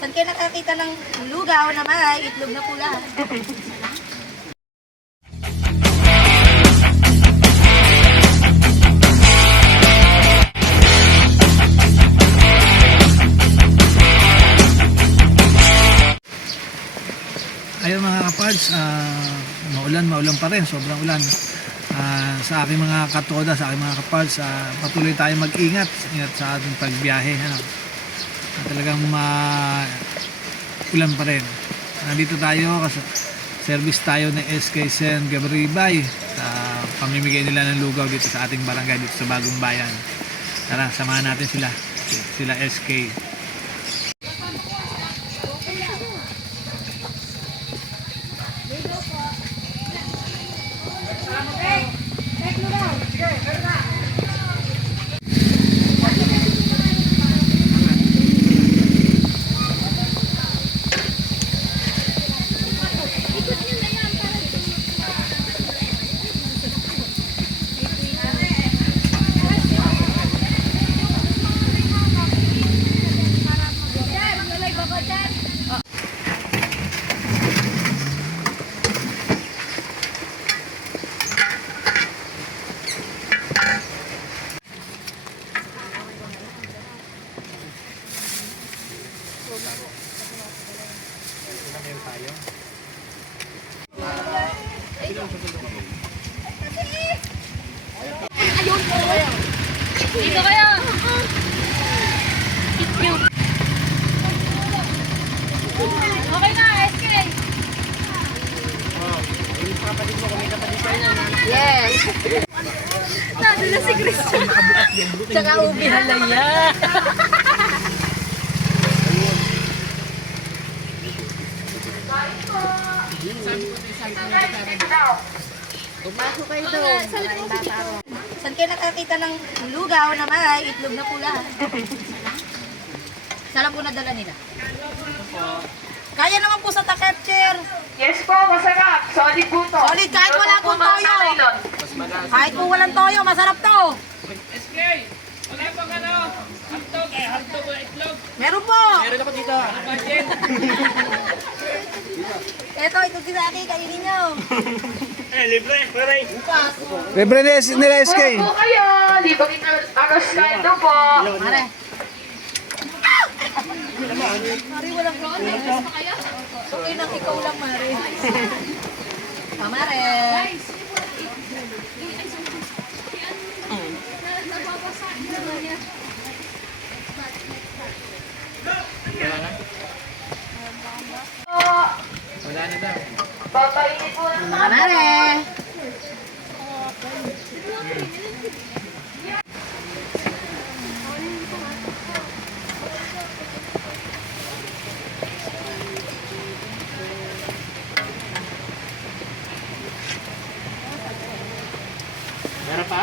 Saan kayo nakakita ng lugaw na may itlog na pula? Ayun mga kapards, maulan pa rin, sobrang ulan. Sa aking mga katoda, sa aking mga kapards, patuloy tayong mag-ingat sa ating pagbiyahe. Talagang ulan pa rin. Nandito tayo kasi service tayo ng SK San Gabriel sa pamimigay nila ng lugaw dito sa ating barangay, dito sa Bagong Bayan. Tara, samahan natin sila SK. Dito kayo! Okay na, SK! Yes! Nado na si Christian. Tsaka ubi halaya. Pumasok kayo doon. Saan kayo nakakita ng lugaw na may itlog na pula? Saan po nadala nila? Kaya naman po sa takip, chair. Yes po, masarap. Solid po to. Solid, kahit wala pong toyo. Kahit po walang toyo, masarap to. SK, wala pang hotdog, hotdog o itlog. Meron po. Meron ako dito. Budget. Ito, ito kinaki, kainin nyo. Libre, pare. Libre nila SK. Wala po kayo. Libre aros kaldo po. Mare. Mare, walang kaon. Okay nang ikaw lang, Mare. Mare. Wala na daw. Papainit po ng mga Mare. Meron pa?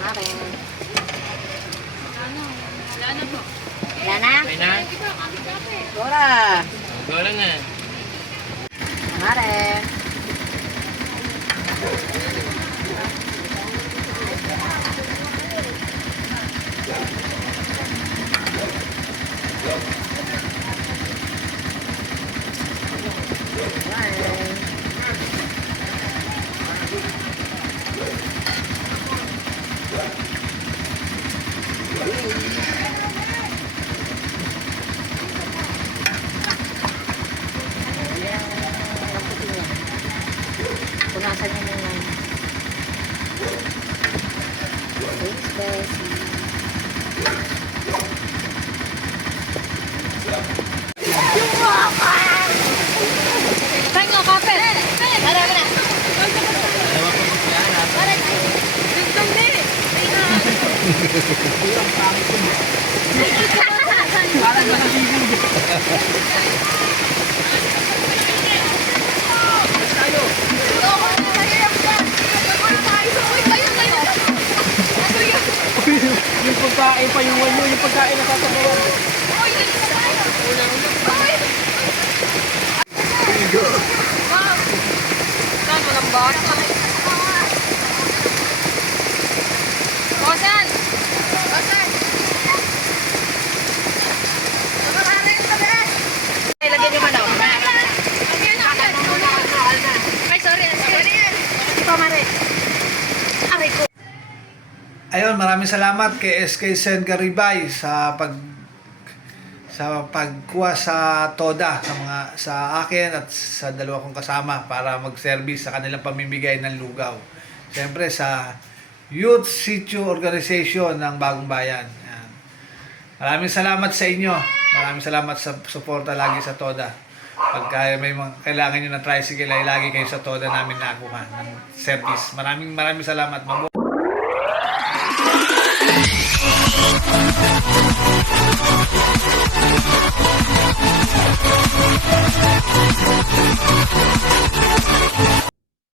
Mare. Wala na? Okay na? Dora. Wala na. Mare. Punasan niyo na yan. Saan nga, kapit? Ano na? Dugtong din. Parang nakasibig. Yung pagkain pa yung walo, yung pagkain na sasabawan. Saan? Walang bata. Osan! Osan! Ayun, maraming salamat kay SK Sen Garibay sa pagkuha sa TODA sa akin at sa dalawa kong kasama para mag-service sa kanilang pamimigay ng lugaw. Siyempre sa Youth Sitio Organization ng Bagong Bayan. Yan. Maraming salamat sa inyo. Maraming salamat sa suporta lagi sa TODA. Pagka may kailangan nyo ng tricycle ay lagi kayo sa TODA namin nakuha ng service. Maraming salamat.